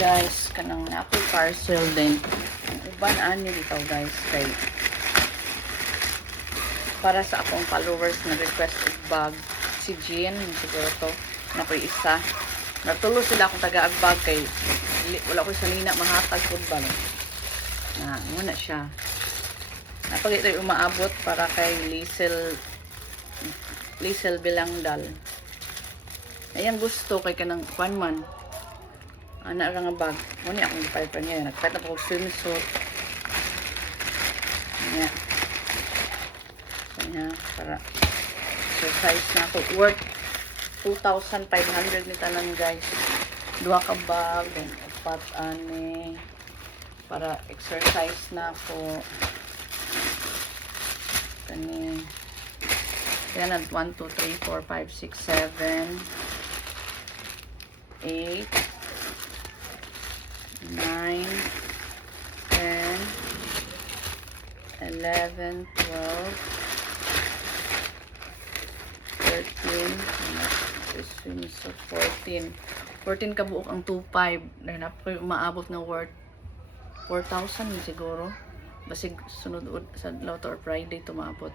guys, kanang napoy parcel din. Ang uban ani bitaw guys kay para sa akong followers na request og bag si Jean siguro to napoy isa. Natulo sila akong taga-ag bag kay wala ko sanina mahatag pud ba na muna siya. Napag ito umaabot para kay Liesel Bilangdal. Ayang gusto kay kanang kwan man. Ana ra nga bag. Mo ni akong gipay pa niya. Nagpet na po swimsuit. Nya. Kanya para exercise na ako. Worth 2,500 ni tanan guys. Duha ka bag, then upat ani para exercise na ako. Kani. Yan 1, 2, 3, 4, 5, 6, 7, 8, 9, 10, 11, 12, 13, 14 kabuok ang 2.5 na po umaabot na worth 4,000 siguro basig sunod sa Lotto or Friday tumaabot.